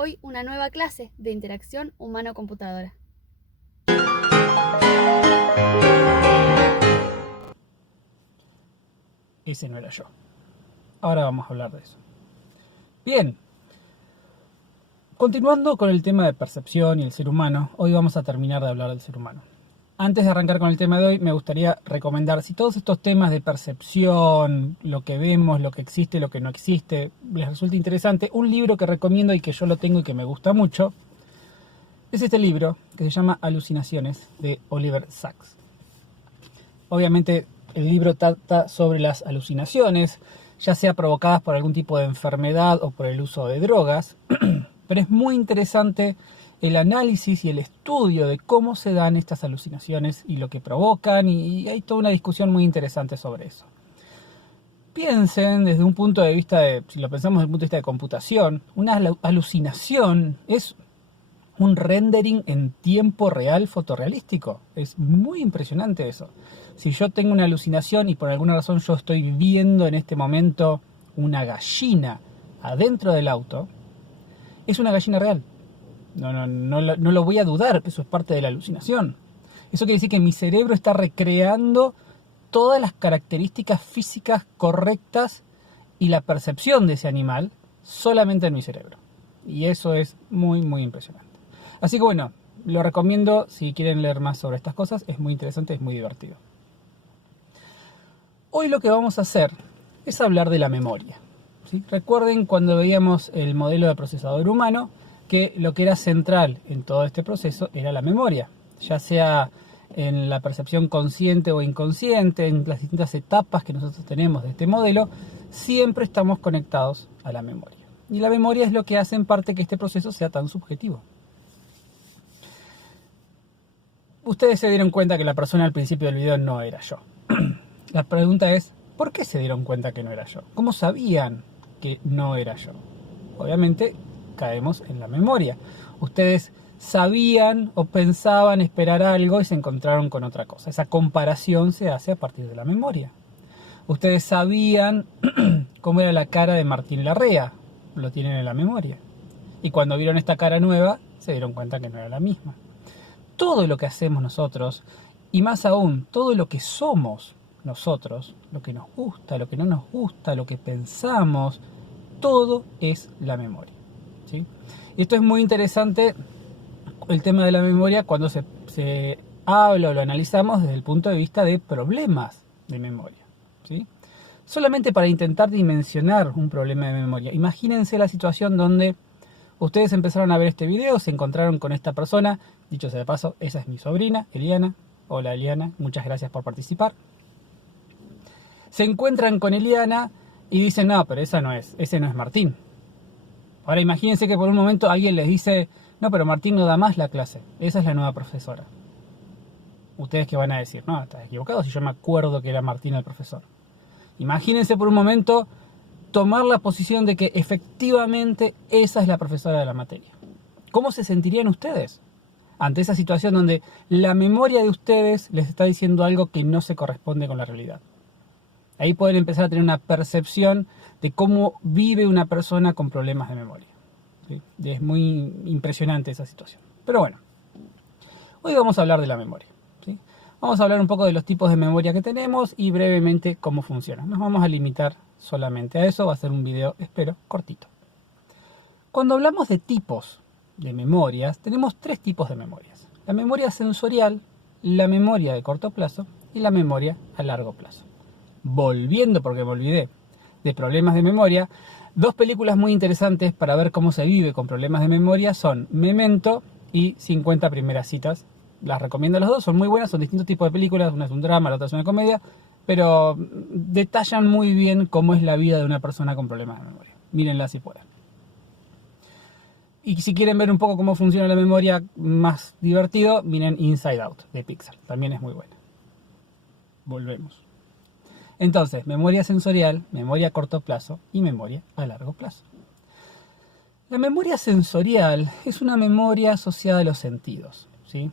Hoy una nueva clase de interacción humano-computadora. Ese no era yo. Ahora vamos a hablar de eso. Bien. Continuando con el tema de percepción y el ser humano, hoy vamos a terminar de hablar del ser humano. Antes de arrancar con el tema de hoy, me gustaría recomendar, si todos estos temas de percepción, lo que vemos, lo que existe, lo que no existe, les resulta interesante, un libro que recomiendo y que yo lo tengo y que me gusta mucho, es este libro que se llama Alucinaciones, de Oliver Sacks. Obviamente el libro trata sobre las alucinaciones, ya sea provocadas por algún tipo de enfermedad o por el uso de drogas, pero es muy interesante el análisis y el estudio de cómo se dan estas alucinaciones y lo que provocan, y hay toda una discusión muy interesante sobre eso. Piensen desde un punto de vista si lo pensamos desde el punto de vista de computación, una alucinación es un rendering en tiempo real fotorrealístico. Es muy impresionante eso. Si yo tengo una alucinación y por alguna razón yo estoy viendo en este momento una gallina adentro del auto, es una gallina real. No lo voy a dudar, eso es parte de la alucinación. Eso quiere decir que mi cerebro está recreando todas las características físicas correctas y la percepción de ese animal solamente en mi cerebro. Y eso es muy, muy impresionante. Así que bueno, lo recomiendo si quieren leer más sobre estas cosas, es muy interesante, es muy divertido. Hoy lo que vamos a hacer es hablar de la memoria. ¿Sí? Recuerden cuando veíamos el modelo de procesador humano, que lo que era central en todo este proceso era la memoria, ya sea en la percepción consciente o inconsciente, en las distintas etapas que nosotros tenemos de este modelo, siempre estamos conectados a la memoria. Y la memoria es lo que hace en parte que este proceso sea tan subjetivo. Ustedes se dieron cuenta que la persona al principio del video no era yo. La pregunta es, ¿por qué se dieron cuenta que no era yo? ¿Cómo sabían que no era yo? Obviamente caemos en la memoria. Ustedes sabían o pensaban esperar algo y se encontraron con otra cosa. Esa comparación se hace a partir de la memoria. Ustedes sabían cómo era la cara de Martín Larrea, lo tienen en la memoria. Y cuando vieron esta cara nueva, se dieron cuenta que no era la misma. Todo lo que hacemos nosotros, y más aún, todo lo que somos nosotros, lo que nos gusta, lo que no nos gusta, lo que pensamos, todo es la memoria. ¿Sí? Y esto es muy interesante, el tema de la memoria, cuando se habla o lo analizamos desde el punto de vista de problemas de memoria. ¿Sí? Solamente para intentar dimensionar un problema de memoria, imagínense la situación donde ustedes empezaron a ver este video, se encontraron con esta persona, dicho sea de paso, esa es mi sobrina, Eliana. Hola Eliana, muchas gracias por participar. Se encuentran con Eliana y dicen, no, pero ese no es Martín. Ahora imagínense que por un momento alguien les dice, no, pero Martín no da más la clase, esa es la nueva profesora. Ustedes que van a decir, no, estás equivocado, si yo me acuerdo que era Martín el profesor. Imagínense por un momento tomar la posición de que efectivamente esa es la profesora de la materia. ¿Cómo se sentirían ustedes ante esa situación donde la memoria de ustedes les está diciendo algo que no se corresponde con la realidad? Ahí pueden empezar a tener una percepción de cómo vive una persona con problemas de memoria. ¿Sí? Es muy impresionante esa situación. Pero bueno, hoy vamos a hablar de la memoria. ¿Sí? Vamos a hablar un poco de los tipos de memoria que tenemos y brevemente cómo funcionan. Nos vamos a limitar solamente a eso, va a ser un video, espero, cortito. Cuando hablamos de tipos de memorias, tenemos tres tipos de memorias. La memoria sensorial, la memoria de corto plazo y la memoria a largo plazo. Volviendo, porque me olvidé, de problemas de memoria, dos películas muy interesantes para ver cómo se vive con problemas de memoria son Memento y 50 primeras citas. Las recomiendo las dos, son muy buenas, son distintos tipos de películas, una es un drama, la otra es una comedia, pero detallan muy bien cómo es la vida de una persona con problemas de memoria. Mírenla si pueden. Y si quieren ver un poco cómo funciona la memoria más divertido, miren Inside Out de Pixar, también es muy buena. Volvemos. Entonces, memoria sensorial, memoria a corto plazo y memoria a largo plazo. La memoria sensorial es una memoria asociada a los sentidos, ¿sí?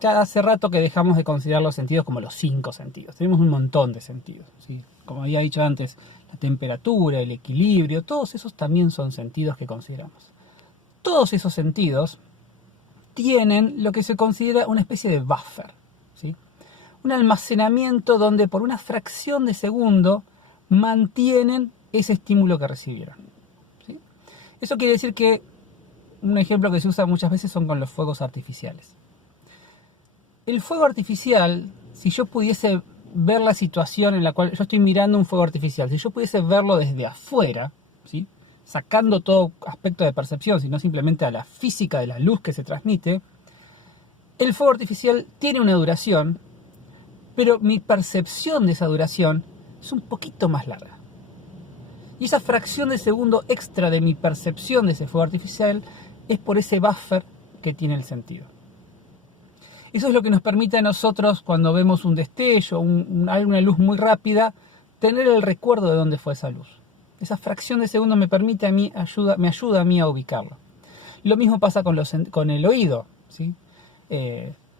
Ya hace rato que dejamos de considerar los sentidos como los 5 sentidos. Tenemos un montón de sentidos, ¿sí? Como había dicho antes, la temperatura, el equilibrio, todos esos también son sentidos que consideramos. todos esos sentidos tienen lo que se considera una especie de buffer, ¿sí? Un almacenamiento donde por una fracción de segundo mantienen ese estímulo que recibieron, ¿sí? Eso quiere decir que un ejemplo que se usa muchas veces son con los fuegos artificiales. El fuego artificial, si yo pudiese ver la situación en la cual yo estoy mirando un fuego artificial, si yo pudiese verlo desde afuera, ¿sí? Sacando todo aspecto de percepción, sino simplemente a la física de la luz que se transmite, el fuego artificial tiene una duración, pero mi percepción de esa duración es un poquito más larga. Y esa fracción de segundo extra de mi percepción de ese fuego artificial es por ese buffer que tiene el sentido. Eso es lo que nos permite a nosotros, cuando vemos un destello, una luz muy rápida, tener el recuerdo de dónde fue esa luz. Esa fracción de segundo me permite a mí, me ayuda a mí a ubicarlo. Lo mismo pasa con el oído, ¿sí?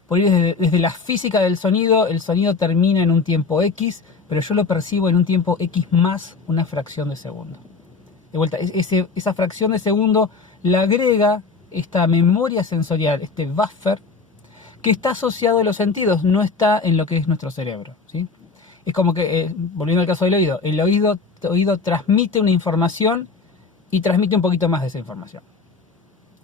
Por ir desde la física del sonido, el sonido termina en un tiempo X, pero yo lo percibo en un tiempo X más una fracción de segundo. De vuelta, esa fracción de segundo la agrega esta memoria sensorial, este buffer, que está asociado a los sentidos, no está en lo que es nuestro cerebro, ¿sí? Es como que, volviendo al caso del oído, el oído transmite una información y transmite un poquito más de esa información.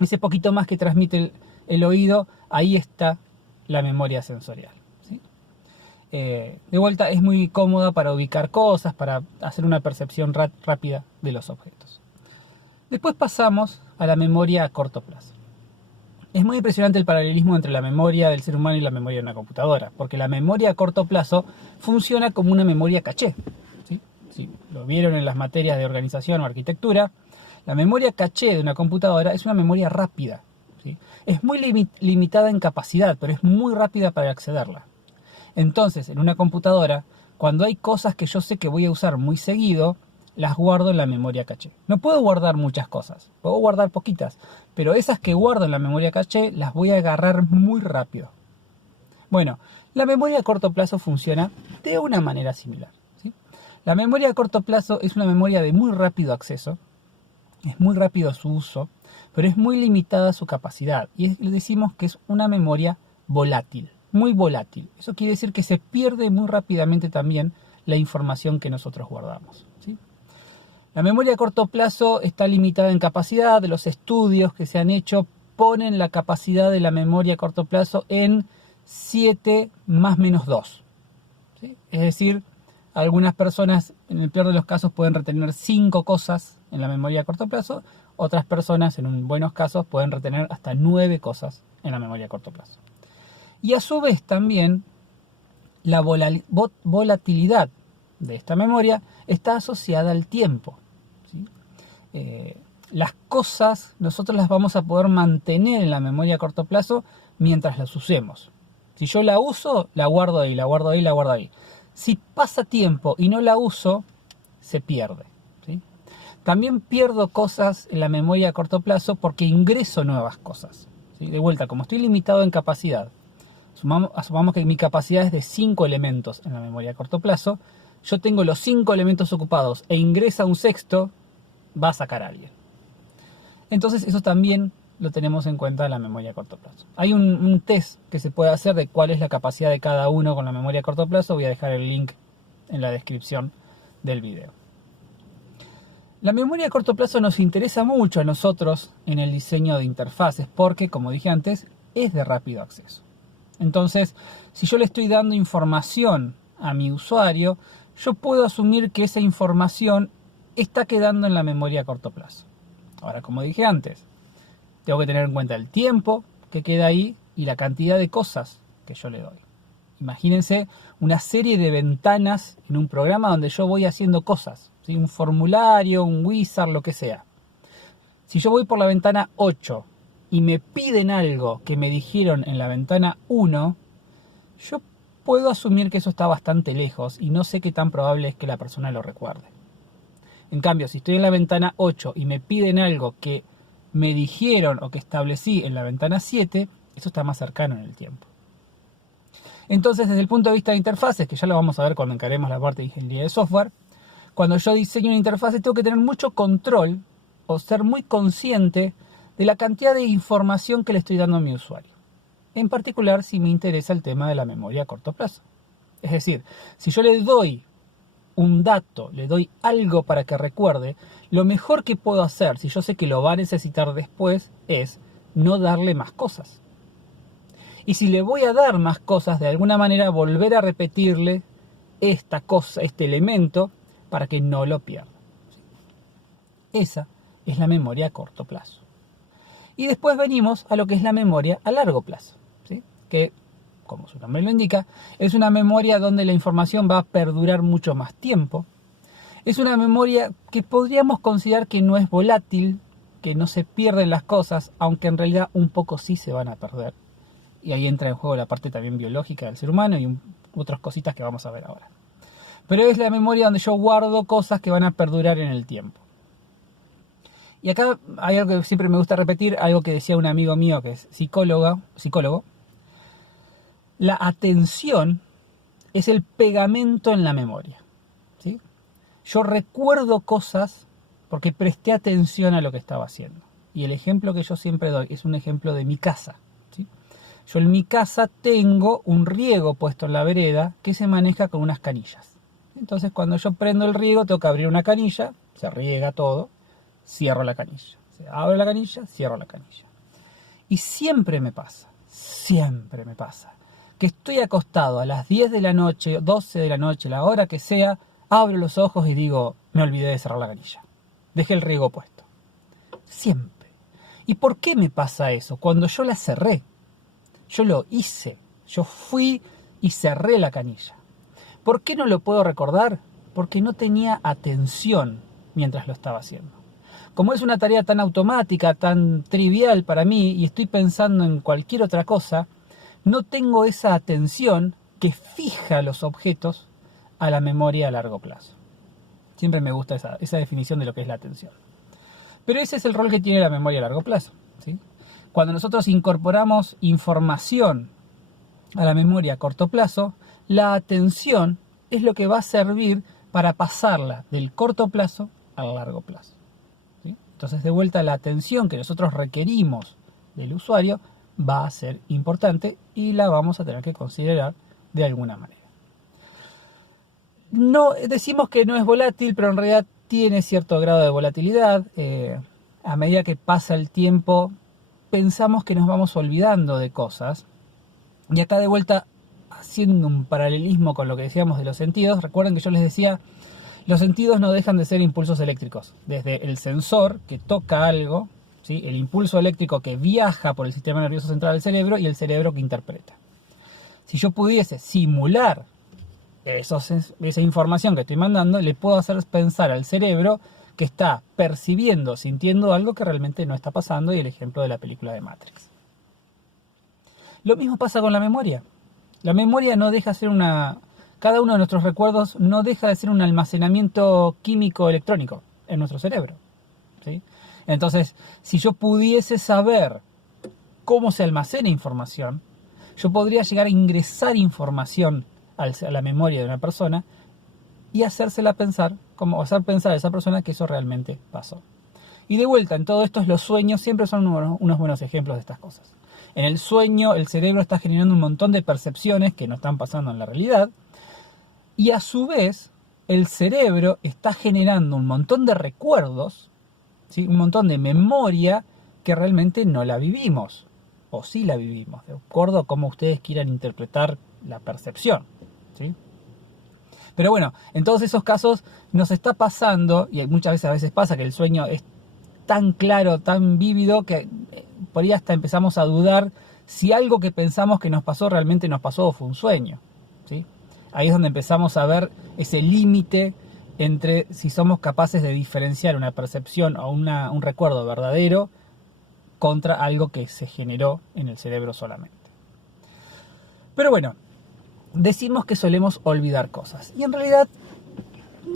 Ese poquito más que transmite el oído, ahí está la memoria sensorial, ¿sí? De vuelta, es muy cómoda para ubicar cosas, para hacer una percepción rápida de los objetos. Después pasamos a la memoria a corto plazo. Es muy impresionante el paralelismo entre la memoria del ser humano y la memoria de una computadora, porque la memoria a corto plazo funciona como una memoria caché, ¿sí? Si lo vieron en las materias de organización o arquitectura, la memoria caché de una computadora es una memoria rápida, ¿sí? Es muy limitada en capacidad, pero es muy rápida para accederla. Entonces, en una computadora, cuando hay cosas que yo sé que voy a usar muy seguido, las guardo en la memoria caché. No puedo guardar muchas cosas, puedo guardar poquitas, pero esas que guardo en la memoria caché las voy a agarrar muy rápido. Bueno, la memoria a corto plazo funciona de una manera similar, ¿sí? La memoria a corto plazo es una memoria de muy rápido acceso, es muy rápido su uso, pero es muy limitada su capacidad, y decimos que es una memoria volátil, muy volátil. Eso quiere decir que se pierde muy rápidamente también la información que nosotros guardamos, ¿sí? La memoria a corto plazo está limitada en capacidad. Los estudios que se han hecho ponen la capacidad de la memoria a corto plazo en 7 más menos 2, ¿sí? Es decir, algunas personas, en el peor de los casos, pueden retener 5 cosas en la memoria a corto plazo. Otras personas, en buenos casos, pueden retener hasta 9 cosas en la memoria a corto plazo. Y a su vez también la volatilidad de esta memoria está asociada al tiempo, ¿sí? Las cosas nosotros las vamos a poder mantener en la memoria a corto plazo mientras las usemos. Si yo la uso, la guardo ahí, la guardo ahí, la guardo ahí. Si pasa tiempo y no la uso, se pierde, ¿sí? También pierdo cosas en la memoria a corto plazo porque ingreso nuevas cosas, ¿sí? De vuelta, como estoy limitado en capacidad, asumamos que mi capacidad es de 5 elementos en la memoria a corto plazo. Yo tengo los 5 elementos ocupados e ingresa un sexto, va a sacar a alguien. Entonces eso también lo tenemos en cuenta en la memoria a corto plazo. Hay un test que se puede hacer de cuál es la capacidad de cada uno con la memoria a corto plazo. Voy a dejar el link en la descripción del video. La memoria a corto plazo nos interesa mucho a nosotros en el diseño de interfaces porque, como dije antes, es de rápido acceso. Entonces, si yo le estoy dando información a mi usuario, yo puedo asumir que esa información está quedando en la memoria a corto plazo. Ahora, como dije antes, tengo que tener en cuenta el tiempo que queda ahí y la cantidad de cosas que yo le doy. Imagínense una serie de ventanas en un programa donde yo voy haciendo cosas, ¿sí? Un formulario, un wizard, lo que sea. Si yo voy por la ventana 8 y me piden algo que me dijeron en la ventana 1, yo puedo asumir que eso está bastante lejos y no sé qué tan probable es que la persona lo recuerde. En cambio, si estoy en la ventana 8 y me piden algo que me dijeron o que establecí en la ventana 7, eso está más cercano en el tiempo. Entonces, desde el punto de vista de interfaces, que ya lo vamos a ver cuando encaremos la parte de ingeniería de software, cuando yo diseño una interfaz tengo que tener mucho control o ser muy consciente de la cantidad de información que le estoy dando a mi usuario. En particular, si me interesa el tema de la memoria a corto plazo. Es decir, si yo le doy un dato, le doy algo para que recuerde, lo mejor que puedo hacer, si yo sé que lo va a necesitar después, es no darle más cosas. Y si le voy a dar más cosas, de alguna manera volver a repetirle esta cosa, este elemento, para que no lo pierda. Esa es la memoria a corto plazo. Y después venimos a lo que es la memoria a largo plazo, ¿sí? Que, como su nombre lo indica, es una memoria donde la información va a perdurar mucho más tiempo. Es una memoria que podríamos considerar que no es volátil, que no se pierden las cosas, aunque en realidad un poco sí se van a perder. Y ahí entra en juego la parte también biológica del ser humano y otras cositas que vamos a ver ahora. Pero es la memoria donde yo guardo cosas que van a perdurar en el tiempo. Y acá hay algo que siempre me gusta repetir, algo que decía un amigo mío que es psicólogo. La atención es el pegamento en la memoria, ¿sí? Yo recuerdo cosas porque presté atención a lo que estaba haciendo. Y el ejemplo que yo siempre doy es un ejemplo de mi casa, ¿sí? Yo en mi casa tengo un riego puesto en la vereda que se maneja con unas canillas. Entonces cuando yo prendo el riego tengo que abrir una canilla, se riega todo, cierro la canilla. Se abre la canilla, cierro la canilla. Y siempre me pasa, que estoy acostado a las 10 de la noche, 12 de la noche, la hora que sea, abro los ojos y digo, me olvidé de cerrar la canilla. Dejé el riego puesto. Siempre. ¿Y por qué me pasa eso? Cuando yo la cerré, yo lo hice, yo fui y cerré la canilla. ¿Por qué no lo puedo recordar? Porque no tenía atención mientras lo estaba haciendo. Como es una tarea tan automática, tan trivial para mí, y estoy pensando en cualquier otra cosa, no tengo esa atención que fija los objetos a la memoria a largo plazo. Siempre me gusta esa definición de lo que es la atención. Pero ese es el rol que tiene la memoria a largo plazo, ¿sí? Cuando nosotros incorporamos información a la memoria a corto plazo, la atención es lo que va a servir para pasarla del corto plazo al largo plazo, ¿sí? Entonces, de vuelta, la atención que nosotros requerimos del usuario va a ser importante y la vamos a tener que considerar de alguna manera. No, decimos que no es volátil, pero en realidad tiene cierto grado de volatilidad. A medida que pasa el tiempo, pensamos que nos vamos olvidando de cosas. Y acá de vuelta, haciendo un paralelismo con lo que decíamos de los sentidos, recuerden que yo les decía, los sentidos no dejan de ser impulsos eléctricos. Desde el sensor que toca algo, ¿sí? El impulso eléctrico que viaja por el sistema nervioso central del cerebro y el cerebro que interpreta. Si yo pudiese simular esa información que estoy mandando, le puedo hacer pensar al cerebro que está percibiendo, sintiendo algo que realmente no está pasando, y el ejemplo de la película de Matrix. Lo mismo pasa con la memoria. La memoria no deja de ser cada uno de nuestros recuerdos no deja de ser un almacenamiento químico electrónico en nuestro cerebro, ¿sí? Entonces, si yo pudiese saber cómo se almacena información, yo podría llegar a ingresar información a la memoria de una persona y hacérsela pensar, como hacer pensar a esa persona que eso realmente pasó. Y de vuelta, en todo esto, los sueños siempre son unos buenos ejemplos de estas cosas. En el sueño, el cerebro está generando un montón de percepciones que no están pasando en la realidad, y a su vez, el cerebro está generando un montón de recuerdos, ¿sí? Un montón de memoria que realmente no la vivimos, o sí la vivimos, de acuerdo a cómo ustedes quieran interpretar la percepción, ¿sí? Pero bueno, en todos esos casos nos está pasando, y muchas veces pasa que el sueño es tan claro, tan vívido, que por ahí hasta empezamos a dudar si algo que pensamos que nos pasó realmente nos pasó o fue un sueño, ¿sí? Ahí es donde empezamos a ver ese límite entre si somos capaces de diferenciar una percepción o un recuerdo verdadero contra algo que se generó en el cerebro solamente. Pero bueno, decimos que solemos olvidar cosas, y en realidad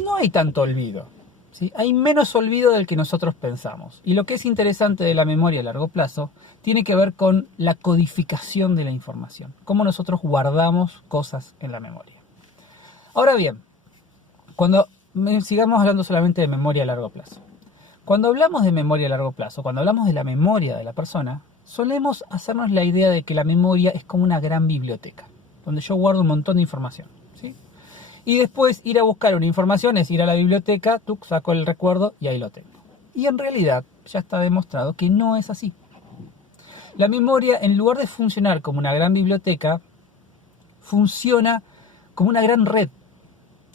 no hay tanto olvido, ¿sí? Hay menos olvido del que nosotros pensamos. Y lo que es interesante de la memoria a largo plazo tiene que ver con la codificación de la información, cómo nosotros guardamos cosas en la memoria. Ahora bien, cuando sigamos hablando solamente de memoria a largo plazo, Cuando hablamos de memoria a largo plazo, cuando hablamos de la memoria de la persona, solemos hacernos la idea de que la memoria es como una gran biblioteca, donde yo guardo un montón de información, ¿sí? Y después ir a buscar una información es ir a la biblioteca, saco el recuerdo y ahí lo tengo. Y en realidad ya está demostrado que no es así. La memoria, en lugar de funcionar como una gran biblioteca, funciona como una gran red,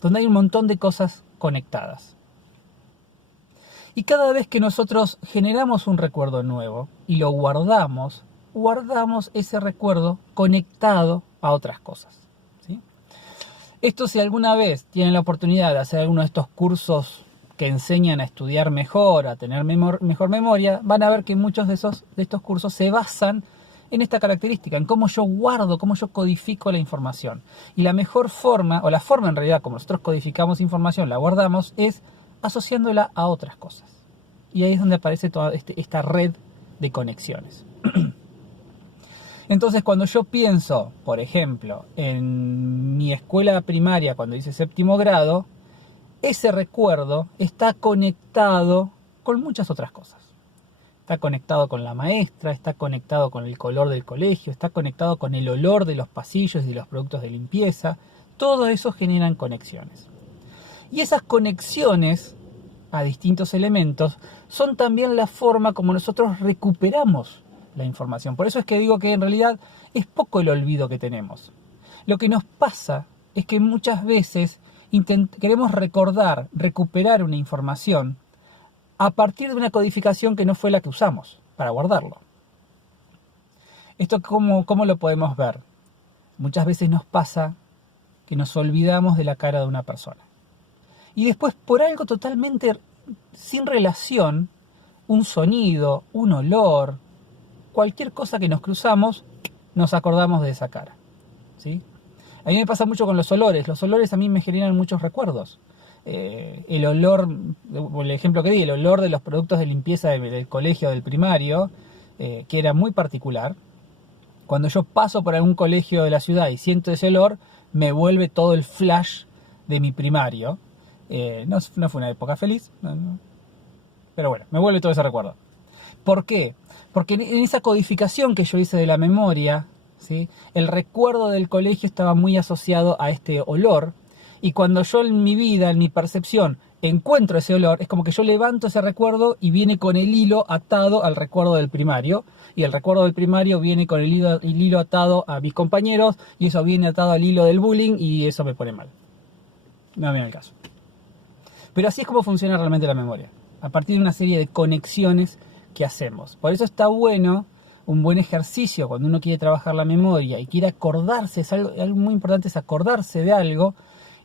donde hay un montón de cosas conectadas. Y cada vez que nosotros generamos un recuerdo nuevo y lo guardamos ese recuerdo conectado a otras cosas, ¿sí? Esto, si alguna vez tienen la oportunidad de hacer alguno de estos cursos que enseñan a estudiar mejor, a tener mejor memoria, van a ver que muchos de estos cursos se basan en esta característica, en cómo yo guardo, cómo yo codifico la información. Y la mejor forma, o la forma en realidad como nosotros codificamos información, la guardamos, es asociándola a otras cosas. Y ahí es donde aparece toda esta red de conexiones. Entonces, cuando yo pienso, por ejemplo, en mi escuela primaria, cuando hice 7º grado, ese recuerdo está conectado con muchas otras cosas. Está conectado con la maestra, está conectado con el color del colegio, está conectado con el olor de los pasillos y de los productos de limpieza. Todo eso generan conexiones. Y esas conexiones a distintos elementos son también la forma como nosotros recuperamos la información. Por eso es que digo que en realidad es poco el olvido que tenemos. Lo que nos pasa es que muchas veces queremos recuperar una información a partir de una codificación que no fue la que usamos para guardarlo. ¿Esto cómo lo podemos ver? Muchas veces nos pasa que nos olvidamos de la cara de una persona. Y después, por algo totalmente sin relación, un sonido, un olor, cualquier cosa que nos cruzamos, nos acordamos de esa cara, ¿sí? A mí me pasa mucho con los olores. Los olores a mí me generan muchos recuerdos. El olor, el ejemplo que di, el olor de los productos de limpieza del colegio, del primario, que era muy particular. Cuando yo paso por algún colegio de la ciudad y siento ese olor, me vuelve todo el flash de mi primario. No fue una época feliz, pero bueno, me vuelve todo ese recuerdo. ¿Por qué? Porque en esa codificación que yo hice de la memoria, ¿sí?, el recuerdo del colegio estaba muy asociado a este olor, y cuando yo en mi vida, en mi percepción, encuentro ese olor, es como que yo levanto ese recuerdo y viene con el hilo atado al recuerdo del primario, y el recuerdo del primario viene con el hilo atado a mis compañeros, y eso viene atado al hilo del bullying, y eso me pone mal. No viene el caso. Pero así es como funciona realmente la memoria, a partir de una serie de conexiones que hacemos. Por eso está bueno, un buen ejercicio cuando uno quiere trabajar la memoria y quiere acordarse, algo muy importante es acordarse de algo,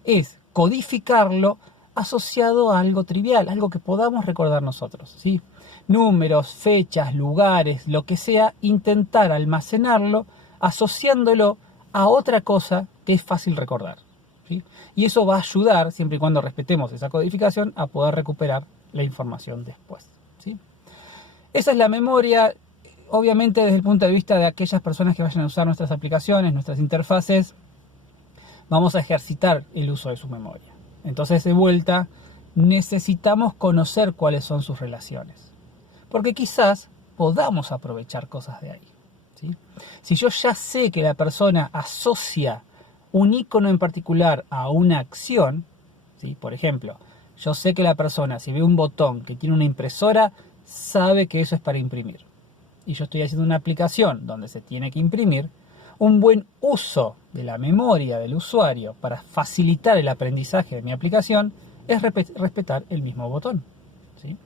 es codificarlo asociado a algo trivial, algo que podamos recordar nosotros, ¿sí? Números, fechas, lugares, lo que sea, intentar almacenarlo asociándolo a otra cosa que es fácil recordar, ¿sí? Y eso va a ayudar, siempre y cuando respetemos esa codificación, a poder recuperar la información después, ¿sí? Esa es la memoria. Obviamente, desde el punto de vista de aquellas personas que vayan a usar nuestras aplicaciones, nuestras interfaces, vamos a ejercitar el uso de su memoria. Entonces, de vuelta, necesitamos conocer cuáles son sus relaciones, porque quizás podamos aprovechar cosas de ahí, ¿sí? Si yo ya sé que la persona asocia un icono en particular a una acción, ¿sí? Por ejemplo, yo sé que la persona, si ve un botón que tiene una impresora, sabe que eso es para imprimir. Y yo estoy haciendo una aplicación donde se tiene que imprimir. Un buen uso de la memoria del usuario para facilitar el aprendizaje de mi aplicación es respetar el mismo botón, ¿sí?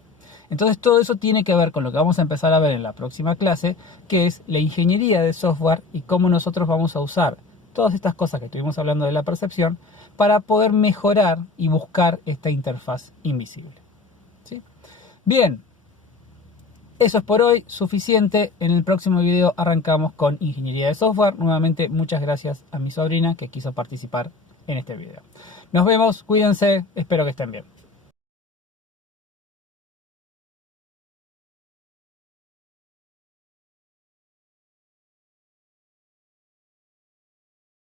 Entonces todo eso tiene que ver con lo que vamos a empezar a ver en la próxima clase, que es la ingeniería de software y cómo nosotros vamos a usar todas estas cosas que estuvimos hablando de la percepción para poder mejorar y buscar esta interfaz invisible, ¿sí? Bien. Eso es por hoy, suficiente. En el próximo video arrancamos con ingeniería de software. Nuevamente, muchas gracias a mi sobrina que quiso participar en este video. Nos vemos, cuídense, espero que estén bien.